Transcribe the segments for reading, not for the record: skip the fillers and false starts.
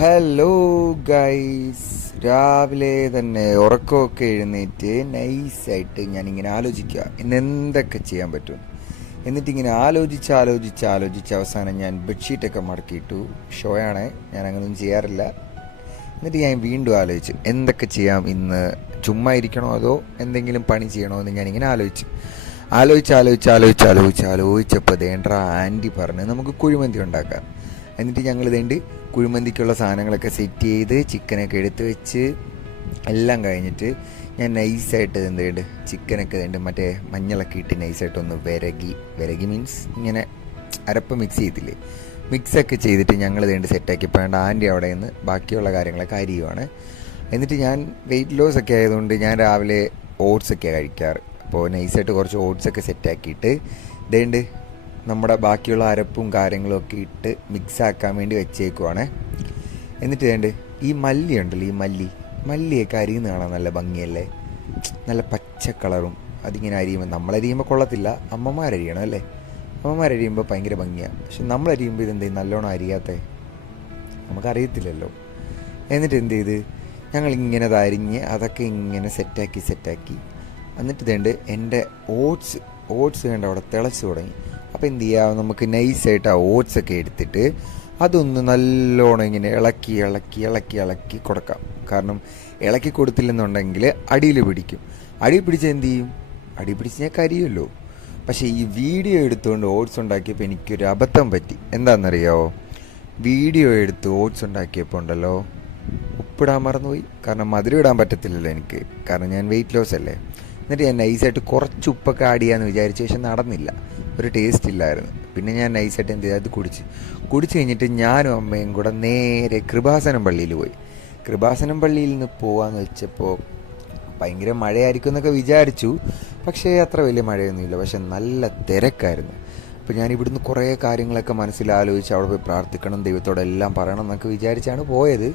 Hello guys, രാവിലെ തന്നെ ഉറക്കമൊക്കെ എഴുന്നേറ്റ് നൈസായിട്ട് ഞാനിങ്ങനെ ആലോചിക്കുക ഇന്ന് എന്തൊക്കെ ചെയ്യാൻ പറ്റും. എന്നിട്ടിങ്ങനെ ആലോചിച്ച് അവസാനം ഞാൻ ബെഡ്ഷീറ്റൊക്കെ മടക്കിയിട്ടു. ഷോയാണ്, ഞാൻ അങ്ങനെയൊന്നും ചെയ്യാറില്ല. എന്നിട്ട് ഞാൻ വീണ്ടും ആലോചിച്ചു എന്തൊക്കെ ചെയ്യാം ഇന്ന്. ചുമ്മാ ഇരിക്കണോ അതോ എന്തെങ്കിലും പണി ചെയ്യണോ എന്ന് ഞാനിങ്ങനെ ആലോചിച്ചപ്പോൾ ദേണ്ട ആൻറ്റി പറഞ്ഞ് നമുക്ക് കുഴിമന്തി ഉണ്ടാക്കാം. എന്നിട്ട് ഞങ്ങൾ ഇതേണ്ട് കുഴിമന്തിക്കുള്ള സാധനങ്ങളൊക്കെ സെറ്റ് ചെയ്ത് ചിക്കനൊക്കെ എടുത്ത് വെച്ച് എല്ലാം കഴിഞ്ഞിട്ട് ഞാൻ നൈസായിട്ട് എന്തുണ്ട് ചിക്കനൊക്കെ ഇതുണ്ട് മറ്റേ മഞ്ഞളൊക്കെ ഇട്ട് നൈസായിട്ടൊന്ന് വിരകി മീൻസ് ഇങ്ങനെ അരപ്പ് മിക്സ് ചെയ്തില്ലേ, മിക്സൊക്കെ ചെയ്തിട്ട് ഞങ്ങൾ ഇതേണ്ട് സെറ്റാക്കിയപ്പോൾ വേണ്ട ആൻറ്റി അവിടെ നിന്ന് ബാക്കിയുള്ള കാര്യങ്ങളൊക്കെ അരിയുവാണ്. എന്നിട്ട് ഞാൻ വെയിറ്റ് ലോസ് ഒക്കെ ആയതുകൊണ്ട് ഞാൻ രാവിലെ ഓട്സൊക്കെയാണ് കഴിക്കാറ്. അപ്പോൾ നൈസായിട്ട് കുറച്ച് ഓട്സൊക്കെ സെറ്റാക്കിയിട്ട് ഇതേണ്ട് നമ്മുടെ ബാക്കിയുള്ള അരപ്പും കാര്യങ്ങളും ഒക്കെ ഇട്ട് മിക്സാക്കാൻ വേണ്ടി വെച്ചേക്കുവാണ്. എന്നിട്ട് വേണ്ട ഈ മല്ലി ഉണ്ടല്ലോ, ഈ മല്ലിയൊക്കെ അരിയുന്ന കാണാൻ നല്ല ഭംഗിയല്ലേ, നല്ല പച്ച കളറും. അതിങ്ങനെ അരിയുമ്പോൾ നമ്മളരിയുമ്പോൾ കൊള്ളത്തില്ല, അമ്മമാരരിയണം അല്ലേ. അമ്മമാരരിയുമ്പോൾ ഭയങ്കര ഭംഗിയാണ്. പക്ഷെ നമ്മളരിയുമ്പോൾ ഇതെന്ത് നല്ലോണം അരിയാത്തേ, നമുക്കറിയത്തില്ലല്ലോ. എന്നിട്ട് എന്ത് ചെയ്ത് ഞങ്ങളിങ്ങനെ അരിഞ്ഞ് അതൊക്കെ ഇങ്ങനെ സെറ്റാക്കി എന്നിട്ട് ഇതുണ്ട് എൻ്റെ ഓട്സ് വേണ്ട അവിടെ തിളച്ച് തുടങ്ങി. അപ്പോൾ എന്ത് ചെയ്യുക, നമുക്ക് നൈസായിട്ട് ആ ഓട്സൊക്കെ എടുത്തിട്ട് അതൊന്ന് നല്ലോണം ഇങ്ങനെ ഇളക്കി കൊടുക്കാം. കാരണം ഇളക്കി കൊടുത്തില്ലെന്നുണ്ടെങ്കിൽ അടിയിൽ പിടിക്കും. അടിയിൽ പിടിച്ചാൽ എന്ത് ചെയ്യും, അടി പിടിച്ച് ഞാൻ കരിയുമല്ലോ. പക്ഷേ ഈ വീഡിയോ എടുത്തുകൊണ്ട് ഓട്സ് ഉണ്ടാക്കിയപ്പോൾ എനിക്കൊരു അബദ്ധം പറ്റി. എന്താണെന്നറിയാമോ, വീഡിയോ എടുത്ത് ഓട്സ് ഉണ്ടാക്കിയപ്പോൾ ഉണ്ടല്ലോ ഉപ്പിടാൻ മറന്നുപോയി. കാരണം മധുരം ഇടാൻ പറ്റത്തില്ലല്ലോ എനിക്ക്, കാരണം ഞാൻ വെയിറ്റ് ലോസ് അല്ലേ. എന്നിട്ട് ഞാൻ നൈസായിട്ട് കുറച്ച് ഉപ്പൊക്കെ ആഡ് ചെയ്യാമെന്ന് വിചാരിച്ചു, പക്ഷെ നടന്നില്ല, ഒരു ടേസ്റ്റ് ഇല്ലായിരുന്നു. പിന്നെ ഞാൻ നൈസായിട്ട് എന്ത് ചെയ്തു, അത് കുടിച്ച് കഴിഞ്ഞിട്ട് ഞാനും അമ്മയും കൂടെ നേരെ കൃപാസനം പള്ളിയിൽ പോയി. കൃപാസനം പള്ളിയിൽ നിന്ന് പോകാമെന്ന് വെച്ചപ്പോൾ ഭയങ്കര മഴയായിരിക്കും എന്നൊക്കെ വിചാരിച്ചു. പക്ഷേ അത്ര വലിയ മഴയൊന്നുമില്ല, പക്ഷെ നല്ല തിരക്കായിരുന്നു. അപ്പോൾ ഞാൻ ഇവിടുന്ന് കുറേ കാര്യങ്ങളൊക്കെ മനസ്സിലാലോചിച്ച് അവിടെ പോയി പ്രാർത്ഥിക്കണം, ദൈവത്തോടെല്ലാം പറയണം എന്നൊക്കെ വിചാരിച്ചാണ് പോയത്.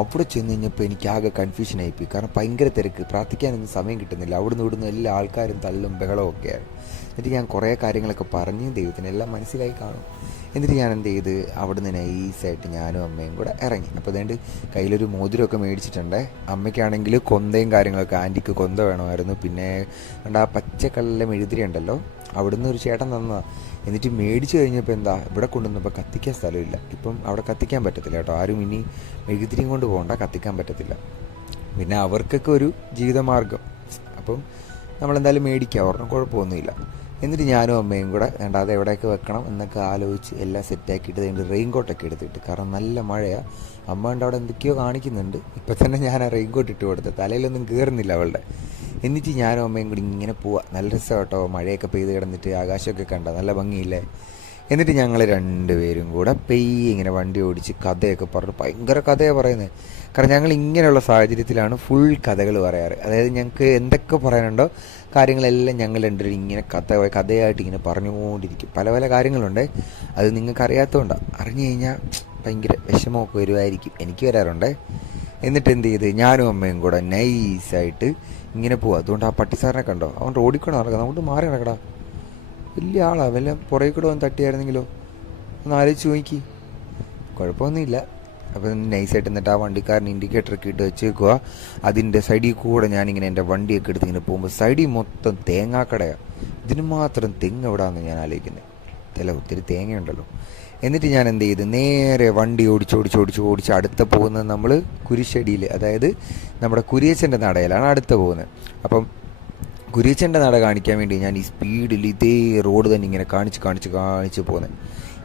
അവിടെ ചെന്ന് കഴിഞ്ഞപ്പോൾ എനിക്കാകെ കൺഫ്യൂഷനായിപ്പോയി. കാരണം ഭയങ്കര തിരക്ക്, പ്രാർത്ഥിക്കാനൊന്നും സമയം കിട്ടുന്നില്ല. ഇവിടുന്ന് എല്ലാ ആൾക്കാരും തള്ളും ബഹളവും ഒക്കെയാണ്. എന്നിട്ട് ഞാൻ കുറേ കാര്യങ്ങളൊക്കെ പറഞ്ഞ് ദൈവത്തിനെല്ലാം മനസ്സിലായി കാണും. എന്നിട്ട് ഞാൻ എന്ത് ചെയ്ത് അവിടുന്ന് നൈസായിട്ട് ഞാനും അമ്മയും കൂടെ ഇറങ്ങി. അപ്പോൾ അതുകൊണ്ട് കയ്യിലൊരു മോതിരമൊക്കെ മേടിച്ചിട്ടുണ്ട്. അമ്മയ്ക്കാണെങ്കിൽ കൊന്തയും കാര്യങ്ങളൊക്കെ, ആൻറ്റിക്ക് കൊന്ത വേണമായിരുന്നു. പിന്നെ ആ പച്ചക്കല്ലിലെ മെഴുതിരി ഉണ്ടല്ലോ, അവിടുന്ന് ഒരു ചേട്ടൻ തന്നതാണ്. എന്നിട്ട് മേടിച്ച് കഴിഞ്ഞപ്പോൾ എന്താ ഇവിടെ കൊണ്ടുവന്നപ്പോൾ കത്തിക്കാൻ സ്ഥലമില്ല. ഇപ്പം അവിടെ കത്തിക്കാൻ പറ്റത്തില്ല കേട്ടോ, ആരും ഇനി മെഴുകുതിരിയും കൊണ്ട് പോകണ്ട, കത്തിക്കാൻ പറ്റത്തില്ല. പിന്നെ അവർക്കൊക്കെ ഒരു ജീവിതമാർഗം, അപ്പം നമ്മളെന്തായാലും മേടിക്കാം, ഒരെണ്ണം കുഴപ്പമൊന്നുമില്ല. എന്നിട്ട് ഞാനും അമ്മയും കൂടെ വേണ്ട അത് എവിടെയൊക്കെ വെക്കണം എന്നൊക്കെ ആലോചിച്ച് എല്ലാം സെറ്റാക്കിയിട്ട് അതിൻ്റെ റെയിൻകോട്ടൊക്കെ എടുത്തിട്ട്, കാരണം നല്ല മഴയാണ്. അമ്മ ഉണ്ട് അവിടെ എന്തൊക്കെയോ കാണിക്കുന്നുണ്ട്. ഇപ്പം തന്നെ ഞാൻ ആ റെയിൻകോട്ട് ഇട്ട് കൊടുത്ത്, തലയിലൊന്നും കയറുന്നില്ല അവളുടെ. എന്നിട്ട് ഞാനും അമ്മയും കൂടി ഇങ്ങനെ പോവാം. നല്ല രസം കേട്ടോ, മഴയൊക്കെ പെയ്ത് കിടന്നിട്ട് ആകാശമൊക്കെ കണ്ട നല്ല ഭംഗിയില്ലേ. എന്നിട്ട് ഞങ്ങൾ രണ്ടുപേരും കൂടെ ഇങ്ങനെ വണ്ടി ഓടിച്ച് കഥയൊക്കെ പറഞ്ഞു, ഭയങ്കര കഥയാണ് പറയുന്നത്. കാരണം ഞങ്ങൾ ഇങ്ങനെയുള്ള സാഹചര്യത്തിലാണ് ഫുൾ കഥകൾ പറയാറ്. അതായത് ഞങ്ങൾക്ക് എന്തൊക്കെ പറയാനുണ്ടോ കാര്യങ്ങളെല്ലാം ഞങ്ങൾ രണ്ടുപേരും ഇങ്ങനെ കഥയായിട്ട് ഇങ്ങനെ പറഞ്ഞുകൊണ്ടിരിക്കും. പല പല കാര്യങ്ങളുണ്ട്, അത് നിങ്ങൾക്ക് അറിയാത്തതുകൊണ്ടാണ്. അറിഞ്ഞു കഴിഞ്ഞാൽ ഭയങ്കര വിഷമമൊക്കെ വരുമായിരിക്കും, എനിക്ക് വരാറുണ്ട്. എന്നിട്ട് എന്ത് ചെയ്ത് ഞാനും അമ്മയും കൂടെ നൈസായിട്ട് ഇങ്ങനെ പോവുക. അതുകൊണ്ട് ആ പട്ടിസാറിനെ കണ്ടോ, അവൻ റോഡിൽ കൂടെ നടക്കുക, നമുക്ക് മാറി നടക്കടാ, വലിയ ആളാണ്, വല്ല പുറകെ കൂടെ വന്ന് തട്ടിയായിരുന്നെങ്കിലോ, ഒന്ന് ആലോചിച്ച് നോക്കി. കുഴപ്പമൊന്നുമില്ല. അപ്പം നൈസായിട്ട് എന്നിട്ട് ആ വണ്ടിക്കാരൻ ഇൻഡിക്കേറ്ററൊക്കെ ഇട്ട് വെച്ചേക്കുക. അതിൻ്റെ സൈഡിൽ കൂടെ ഞാനിങ്ങനെ എൻ്റെ വണ്ടിയൊക്കെ എടുത്ത് ഇങ്ങനെ പോകുമ്പോൾ സൈഡിൽ മൊത്തം തേങ്ങാക്കടയാണ്. ഇതിന് മാത്രം തെങ്ങ് എവിടാന്ന് ഞാൻ ആലോചിക്കുന്നത്, ഒത്തിരി തേങ്ങയുണ്ടല്ലോ. എന്നിട്ട് ഞാൻ എന്ത് ചെയ്ത് നേരെ വണ്ടി ഓടിച്ച് അടുത്ത പോകുന്നത് നമ്മൾ കുരിശടിയിൽ, അതായത് നമ്മുടെ കുരിയച്ചൻ്റെ നടയിലാണ് അടുത്ത പോകുന്നത്. അപ്പം കുരിയച്ചൻ്റെ നട കാണിക്കാൻ വേണ്ടി ഞാൻ ഈ സ്പീഡിൽ ഇതേ റോഡ് തന്നെ ഇങ്ങനെ കാണിച്ച് പോകുന്നത്.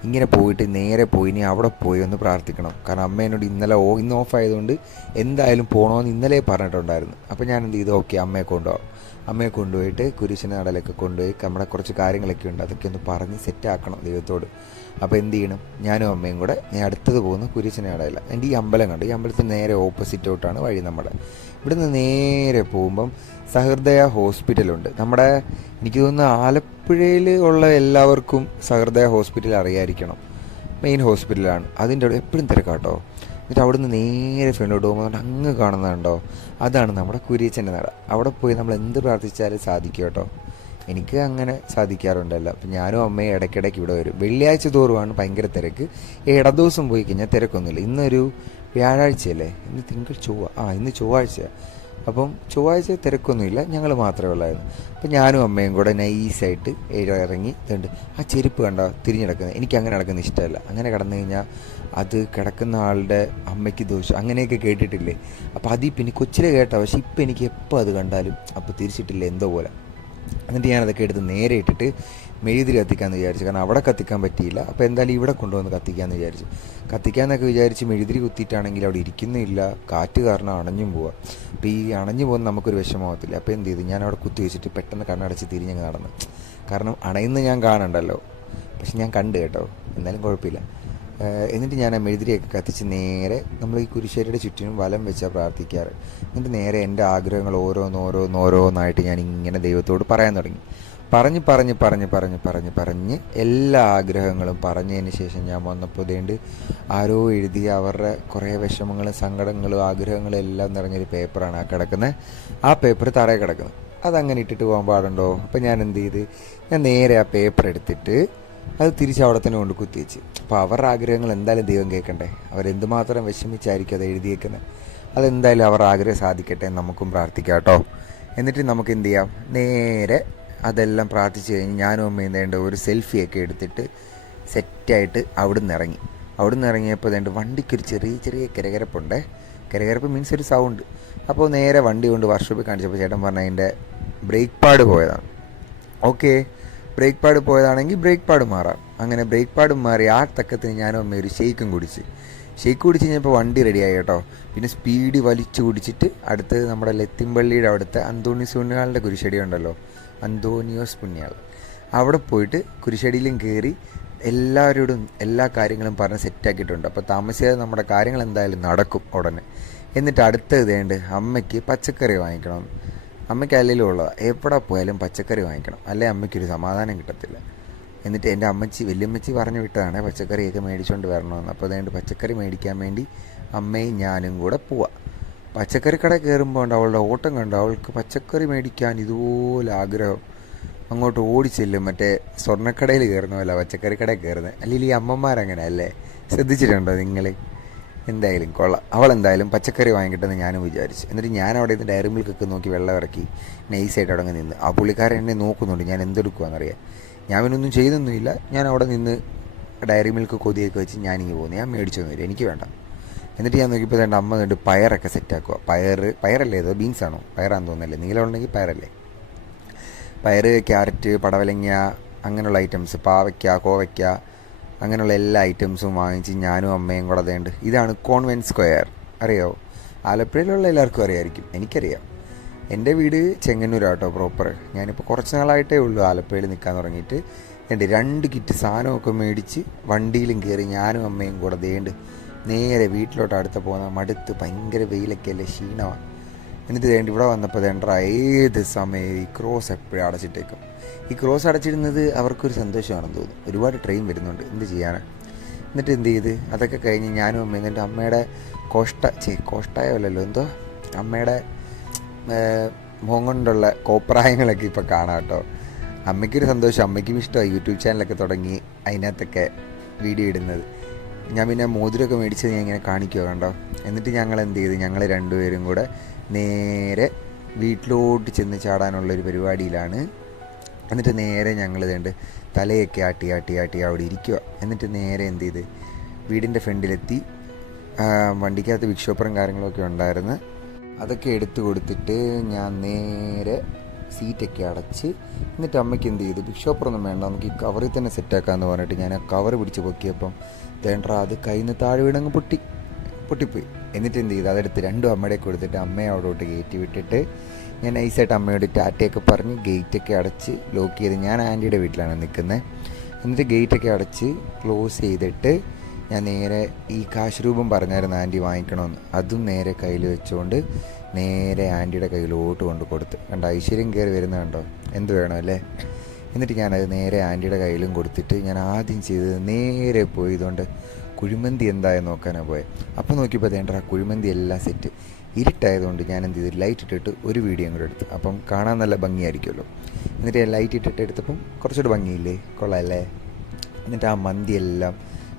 ഇങ്ങനെ പോയിട്ട് നേരെ പോയി ഇനി അവിടെ പോയി ഒന്ന് പ്രാർത്ഥിക്കണം. കാരണം അമ്മ എന്നോട് ഇന്ന് ഓഫ് ആയതുകൊണ്ട് എന്തായാലും പോകണമെന്ന് ഇന്നലെ പറഞ്ഞിട്ടുണ്ടായിരുന്നു. അപ്പോൾ ഞാൻ എന്ത് ചെയ്തു, ഓക്കെ അമ്മയെ കൊണ്ടുപോയിട്ട് കുരിശിൻ്റെ നടയിലൊക്കെ കൊണ്ടുപോയി നമ്മുടെ കുറച്ച് കാര്യങ്ങളൊക്കെ ഉണ്ട്, അതൊക്കെ ഒന്ന് പറഞ്ഞ് സെറ്റാക്കണം ദൈവത്തോട്. അപ്പോൾ എന്ത് ചെയ്യണം, ഞാനും അമ്മയും കൂടെ ഞാൻ അടുത്തത് പോകുന്ന കുരിശിൻ്റെ നടയില്ല. എൻ്റെ ഈ അമ്പലം കണ്ടു, ഈ അമ്പലത്തിന് നേരെ ഓപ്പോസിറ്റോട്ടാണ് വഴി. നമ്മുടെ ഇവിടുന്ന് നേരെ പോകുമ്പം സഹൃദയ ഹോസ്പിറ്റലുണ്ട്. നമ്മുടെ എനിക്ക് തോന്നുന്നു ആലപ്പുഴയിൽ ഉള്ള എല്ലാവർക്കും സഹൃദയ ഹോസ്പിറ്റൽ അറിയാതിരിക്കണം, മെയിൻ ഹോസ്പിറ്റലാണ്. അതിൻ്റെ അവിടെ എപ്പോഴും തിരക്കാട്ടോ. എന്നിട്ട് അവിടുന്ന് നേരെ ഫ്രണ്ടോട്ട് പോകുമ്പോൾ അങ്ങ് കാണുന്നതുണ്ടോ, അതാണ് നമ്മുടെ കുരിയച്ചൻ്റെ നട. അവിടെ പോയി നമ്മൾ എന്ത് പ്രാർത്ഥിച്ചാലും സാധിക്കും കേട്ടോ. എനിക്ക് അങ്ങനെ സാധിക്കാറുണ്ടല്ലോ. അപ്പം ഞാനും അമ്മയും ഇടയ്ക്കിടയ്ക്ക് ഇവിടെ വരും. വെള്ളിയാഴ്ച തോറുമാണ് ഭയങ്കര തിരക്ക്. ഇടദിവസം പോയി കഴിഞ്ഞാൽ തിരക്കൊന്നുമില്ല. ഇന്നൊരു വ്യാഴാഴ്ചയല്ലേ, ഇന്ന് തിങ്കൾ ഇന്ന് ചൊവ്വാഴ്ച. അപ്പം ചൊവ്വാഴ്ച തിരക്കൊന്നുമില്ല, ഞങ്ങൾ മാത്രമേ ഉള്ളായിരുന്നു. അപ്പം ഞാനും അമ്മയും കൂടെ നൈസായിട്ട് ഇറങ്ങി ഇതുണ്ട് ആ ചെരുപ്പ് കണ്ടോ തിരിഞ്ഞിടക്കുന്നത്. എനിക്ക് അങ്ങനെ കിടക്കുന്ന ഇഷ്ടമല്ല. അങ്ങനെ കിടന്നു കഴിഞ്ഞാൽ അത് കിടക്കുന്ന ആളുടെ അമ്മയ്ക്ക് ദോഷം അങ്ങനെയൊക്കെ കേട്ടിട്ടില്ലേ. അപ്പോൾ അതിൽ പിന്നെ കൊച്ചിലെ കേട്ടോ, പക്ഷെ ഇപ്പം എനിക്ക് എപ്പോൾ അത് കണ്ടാലും അപ്പോൾ തിരിച്ചിട്ടില്ല എന്തോ പോലെ. എന്നിട്ട് ഞാനതൊക്കെ എടുത്ത് നേരെ ഇട്ടിട്ട് മെഴുതിരി കത്തിക്കാമെന്ന് വിചാരിച്ചു. കാരണം അവിടെ കത്തിക്കാൻ പറ്റിയില്ല. അപ്പോൾ എന്തായാലും ഇവിടെ കൊണ്ടുവന്ന് കത്തിക്കാമെന്ന് വിചാരിച്ചു. കത്തിക്കാമെന്നൊക്കെ വിചാരിച്ച് മെഴുതിരി കുത്തിയിട്ടാണെങ്കിൽ അവിടെ ഇരിക്കുന്നില്ല, കാറ്റ് കാരണം അണഞ്ഞും പോവുക. അപ്പോൾ ഈ അണഞ്ഞു പോകുന്ന നമുക്കൊരു വിഷമമാകത്തില്ല. അപ്പോൾ എന്ത് ചെയ്തു, ഞാൻ അവിടെ കുത്തി വെച്ചിട്ട് പെട്ടെന്ന് കണ്ണടച്ച് തിരിഞ്ഞങ്ങ് നടന്നു. കാരണം അണയുന്ന ഞാൻ കാണണ്ടല്ലോ, പക്ഷെ ഞാൻ കണ്ടു കേട്ടോ, എന്നാലും കുഴപ്പമില്ല. എന്നിട്ട് ഞാൻ ആ മെഴുതിരിയൊക്കെ കത്തിച്ച് നേരെ നമ്മൾ ഈ കുരിശേരിയുടെ ചുറ്റിനും വലം വെച്ചാൽ പ്രാർത്ഥിക്കാറ്. എന്നിട്ട് നേരെ എൻ്റെ ആഗ്രഹങ്ങൾ ഓരോന്നായിട്ട് ഞാൻ ഇങ്ങനെ ദൈവത്തോട് പറയാൻ തുടങ്ങി. പറഞ്ഞ് എല്ലാ ആഗ്രഹങ്ങളും പറഞ്ഞതിന് ശേഷം ഞാൻ വന്നപ്പോൾ ഇതേണ്ട് ആരോ എഴുതിയ അവരുടെ കുറേ വിഷമങ്ങളും സങ്കടങ്ങളും ആഗ്രഹങ്ങളും എല്ലാം നിറഞ്ഞൊരു പേപ്പറാണ് ആ കിടക്കുന്നത്. ആ പേപ്പർ തറയിൽ കിടക്കുന്നത്. അതങ്ങനെ ഇട്ടിട്ട് പോകാൻ പാടുണ്ടോ? അപ്പം ഞാൻ എന്ത് ചെയ്ത്, ഞാൻ നേരെ ആ പേപ്പർ എടുത്തിട്ട് അത് തിരിച്ച് അവിടെ തന്നെ കൊണ്ട് കുത്തിവെച്ച്. അപ്പോൾ അവരുടെ ആഗ്രഹങ്ങൾ എന്തായാലും ദൈവം കേൾക്കണ്ടേ, അവരെന്തുമാത്രം വിഷമിച്ചായിരിക്കും അത് എഴുതിയേക്കുന്നത്. അതെന്തായാലും അവരുടെ ആഗ്രഹം സാധിക്കട്ടെ എന്ന് നമുക്കും പ്രാർത്ഥിക്കാം കേട്ടോ. എന്നിട്ട് നമുക്ക് എന്ത് ചെയ്യാം, നേരെ അതെല്ലാം പ്രാർത്ഥിച്ച് കഴിഞ്ഞ് ഞാനും അമ്മയും വേണ്ട ഒരു സെൽഫിയൊക്കെ എടുത്തിട്ട് സെറ്റായിട്ട് അവിടുന്ന് ഇറങ്ങിയപ്പോൾ വേണ്ട വണ്ടിക്കൊരു ചെറിയ കിരകിരപ്പുണ്ടേ. കിരകിരപ്പ് മീൻസ് ഒരു സൗണ്ട്. അപ്പോൾ നേരെ വണ്ടി കൊണ്ട് വർക്ക്ഷോപ്പിൽ കാണിച്ചപ്പോൾ ചേട്ടൻ പറഞ്ഞ അതിൻ്റെ ബ്രേക്ക് പാഡ് പോയതാണ്. ഓക്കെ, ബ്രേക്ക് പാഡ് പോയതാണെങ്കിൽ ബ്രേക്ക് പാഡ് മാറാം. അങ്ങനെ ബ്രേക്ക് പാഡ് മാറി ആ തക്കത്തിന് ഞാനും അമ്മ ഒരു ഷേക്ക് കുടിച്ച് കഴിഞ്ഞപ്പോൾ വണ്ടി റെഡിയായി കേട്ടോ. പിന്നെ സ്പീഡ് വലിച്ചു കുടിച്ചിട്ട് അടുത്ത് നമ്മുടെ ലത്തിമ്പള്ളിയുടെ അവിടുത്തെ അന്തോണിയോസ് പുണ്യാളുടെ കുരിശടി ഉണ്ടല്ലോ, അന്തോണിയോസ് പുണ്യാൾ, അവിടെ പോയിട്ട് കുരിശടിയിലും കയറി എല്ലാവരോടും എല്ലാ കാര്യങ്ങളും പറഞ്ഞ് സെറ്റാക്കിയിട്ടുണ്ട്. അപ്പോൾ താമസിയാതെ നമ്മുടെ കാര്യങ്ങൾ എന്തായാലും നടക്കും ഉടനെ. എന്നിട്ട് അടുത്തത് വേണ്ട അമ്മയ്ക്ക് പച്ചക്കറി വാങ്ങിക്കണം. അമ്മയ്ക്ക് അല്ലെങ്കിലും ഉള്ളതാണ്, എവിടെ പോയാലും പച്ചക്കറി വാങ്ങിക്കണം, അല്ലെ അമ്മയ്ക്കൊരു സമാധാനം കിട്ടത്തില്ല. എന്നിട്ട് എൻ്റെ വലിയമ്മച്ചി പറഞ്ഞു വിട്ടതാണ് പച്ചക്കറിയൊക്കെ മേടിച്ചുകൊണ്ട് വരണമെന്ന്. അപ്പോൾ അതുകൊണ്ട് പച്ചക്കറി മേടിക്കാൻ വേണ്ടി അമ്മയും ഞാനും കൂടെ പോവാം. പച്ചക്കറി കട കയറുമ്പോൾ ഉണ്ട് അവളുടെ ഓട്ടം കണ്ടു. അവൾക്ക് പച്ചക്കറി മേടിക്കാൻ ഇതുപോലെ ആഗ്രഹം. അങ്ങോട്ട് ഓടിച്ചെല്ലും, മറ്റേ സ്വർണ്ണക്കടയിൽ കയറുന്നതല്ല പച്ചക്കറി കടയിൽ കയറുന്നത്. അല്ലെങ്കിൽ ഈ അമ്മമാരങ്ങനെ അല്ലേ, ശ്രദ്ധിച്ചിട്ടുണ്ടോ നിങ്ങൾ? എന്തായാലും കൊള്ളാം. അവളെന്തായാലും പച്ചക്കറി വാങ്ങിക്കിട്ടെന്ന് ഞാനും വിചാരിച്ചു. എന്നിട്ട് ഞാൻ അവിടെ നിന്ന് ഡയറി മിൽക്കൊക്കെ നോക്കി വെള്ളം ഇറക്കി നൈസായിട്ട് അവിടെ നിന്ന്. ആ പുള്ളിക്കാരൻ എന്നെ നോക്കുന്നുണ്ട് ഞാൻ എന്തെടുക്കുവാണെന്നറിയാം. ഞാൻ പിന്നൊന്നും ചെയ്തൊന്നുമില്ല. ഞാൻ അവിടെ നിന്ന് ഡയറി മിൽക്ക് കൊതിയൊക്കെ വെച്ച് ഞാനിങ്ങ് പോകുന്നു. ഞാൻ മേടിച്ചൊന്നുമില്ല, എനിക്ക് വേണ്ട. എന്നിട്ട് ഞാൻ നോക്കിയപ്പോൾ എൻ്റെ അമ്മ കണ്ട് പയറൊക്കെ സെറ്റാക്കുക. പയറല്ലേ, ഏതോ ബീൻസാണോ, പയറാന്ന് തോന്നുന്നല്ലേ, നീലമുണ്ടെങ്കിൽ പയറല്ലേ. പയറ്, ക്യാരറ്റ്, പടവലങ്ങ, അങ്ങനെയുള്ള ഐറ്റംസ്, പാവയ്ക്ക, കോവയ്ക്ക, അങ്ങനെയുള്ള എല്ലാ ഐറ്റംസും വാങ്ങിച്ച് ഞാനും അമ്മയും കൂടെ അതേണ്ട്. ഇതാണ് കോൺവെൻറ്റ് സ്ക്വയർ, അറിയാമോ? ആലപ്പുഴയിലുള്ള എല്ലാവർക്കും അറിയാമായിരിക്കും, എനിക്കറിയാം. എൻ്റെ വീട് ചെങ്ങന്നൂരാട്ടോ പ്രോപ്പർ. ഞാനിപ്പോൾ കുറച്ച് നാളായിട്ടേ ഉള്ളൂ ആലപ്പുഴയിൽ നിൽക്കാൻ തുടങ്ങിയിട്ട്. എൻ്റെ 2 കിറ്റ് സാധനമൊക്കെ മേടിച്ച് വണ്ടിയിലും കയറി ഞാനും അമ്മയും കൂടെ ദേണ്ട് നേരെ വീട്ടിലോട്ട് അടുത്ത് പോകുന്ന മടുത്ത് ഭയങ്കര വെയിലൊക്കെ അല്ലേ, ക്ഷീണമാണ്. എന്നിട്ട് വേണ്ടി ഇവിടെ വന്നപ്പോൾ വേണ്ട ഏത് സമയം ഈ ക്രോസ് എപ്പോഴും അടച്ചിട്ടേക്കും. ഈ ക്രോസ് അടച്ചിടുന്നത് അവർക്കൊരു സന്തോഷമാണെന്ന് തോന്നുന്നു. ഒരുപാട് ട്രെയിൻ വരുന്നുണ്ട്, എന്ത് ചെയ്യാനാണ്. എന്നിട്ട് എന്ത് ചെയ്ത് അതൊക്കെ കഴിഞ്ഞ് ഞാനും അമ്മ എന്നിട്ട് അമ്മയുടെ കോഷ്ടായമല്ലല്ലോ, എന്തോ അമ്മയുടെ മുഖം കൊണ്ടുള്ള കോപ്രായങ്ങളൊക്കെ ഇപ്പോൾ കാണാം കേട്ടോ. അമ്മയ്ക്കൊരു സന്തോഷം, അമ്മയ്ക്കും ഇഷ്ടമായി യൂട്യൂബ് ചാനലൊക്കെ തുടങ്ങി അതിനകത്തൊക്കെ വീഡിയോ ഇടുന്നത്. ഞാൻ പിന്നെ മോതിരമൊക്കെ മേടിച്ചത് ഞാൻ ഇങ്ങനെ കാണിക്കുക കണ്ടോ. എന്നിട്ട് ഞങ്ങൾ എന്ത് ചെയ്ത്, ഞങ്ങൾ രണ്ടുപേരും കൂടെ നേരെ വീട്ടിലോട്ട് ചെന്ന് ചാടാനുള്ളൊരു പരിപാടിയിലാണ്. എന്നിട്ട് നേരെ ഞങ്ങൾ ഇതുണ്ട് തലയൊക്കെ ആട്ടി അവിടെ ഇരിക്കുക. എന്നിട്ട് നേരെ എന്ത് ചെയ്ത് വീടിൻ്റെ ഫ്രണ്ടിലെത്തി. വണ്ടിക്കകത്ത് ബിഗ് ഷോപ്പറും കാര്യങ്ങളൊക്കെ ഉണ്ടായിരുന്നു, അതൊക്കെ എടുത്തു കൊടുത്തിട്ട് ഞാൻ നേരെ സീറ്റൊക്കെ അടച്ച്. എന്നിട്ട് അമ്മയ്ക്ക് എന്ത് ചെയ്തു, ബിഗ് ഷോപ്പറൊന്നും വേണ്ട, നമുക്ക് ഈ കവറിൽ തന്നെ സെറ്റാക്കാമെന്ന് പറഞ്ഞിട്ട് ഞാൻ ആ കവർ പിടിച്ച് പൊക്കിയപ്പം തേണ്ട അത് കയ്യിൽ നിന്ന് താഴെ വീടങ്ങ് പൊട്ടിപ്പോയി. എന്നിട്ട് എന്ത് ചെയ്തു, അതെടുത്ത് 2 അമ്മയുടെ കൊടുത്തിട്ട് അമ്മയെ അവിടോട്ട് കയറ്റി വിട്ടിട്ട് ഞാൻ നൈസായിട്ട് അമ്മയോട് ടാറ്റയൊക്കെ പറഞ്ഞ് ഗേറ്റൊക്കെ അടച്ച് ലോക്ക് ചെയ്ത്. ഞാൻ ആൻറ്റിയുടെ വീട്ടിലാണ് നിൽക്കുന്നത്. എന്നിട്ട് ഗേറ്റൊക്കെ അടച്ച് ക്ലോസ് ചെയ്തിട്ട് ഞാൻ നേരെ ഈ കാശ് രൂപം പറഞ്ഞായിരുന്നു ആൻറ്റി വാങ്ങിക്കണമെന്ന്, അതും നേരെ കയ്യിൽ വെച്ചുകൊണ്ട് നേരെ ആൻറ്റിയുടെ കയ്യിലോട്ട് കൊണ്ട് കൊടുത്ത്. കണ്ടോ ഐശ്വര്യം കയറി വരുന്നത് കണ്ടോ, എന്ത് വേണം അല്ലേ. എന്നിട്ട് ഞാനത് നേരെ ആൻറ്റിയുടെ കയ്യിലും കൊടുത്തിട്ട് ഞാൻ ആദ്യം ചെയ്തത് നേരെ പോയി ഇതുകൊണ്ട് കുഴിമന്തി എന്തായെന്ന് നോക്കാനാണ് പോയത്. അപ്പോൾ നോക്കിയപ്പോൾ അതേണ്ട കുഴിമന്തി എല്ലാം സെറ്റ്. ഇരുട്ടായതുകൊണ്ട് ഞാൻ എന്ത് ചെയ്തു, ലൈറ്റ് ഇട്ടിട്ട് ഒരു വീഡിയോ കൂടെ എടുത്തു. അപ്പം കാണാൻ നല്ല ഭംഗിയായിരിക്കുമല്ലോ. എന്നിട്ട് ലൈറ്റ് ഇട്ടിട്ട് എടുത്തപ്പം കുറച്ചുകൂടി ഭംഗിയില്ലേ, കൊള്ളാമല്ലേ. എന്നിട്ട് ആ മന്തിയെല്ലാം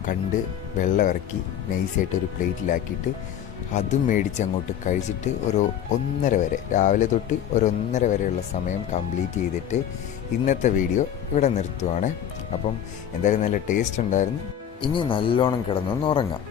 കണ്ട് വെള്ളം ഇറക്കി നൈസായിട്ട് ഒരു പ്ലേറ്റിലാക്കിയിട്ട് അതും മേടിച്ച് അങ്ങോട്ട് കഴിച്ചിട്ട് ഒരു 1:30 വരെ, രാവിലെ തൊട്ട് ഒരു 1:30 വരെയുള്ള സമയം കംപ്ലീറ്റ് ചെയ്തിട്ട് ഇന്നത്തെ വീഡിയോ ഇവിടെ നിർത്തുവാണ്. അപ്പം എന്തായാലും നല്ല ടേസ്റ്റ് ഉണ്ടായിരുന്നു. ഇനി നല്ലോണം കിടന്നൊന്ന് ഉറങ്ങാം.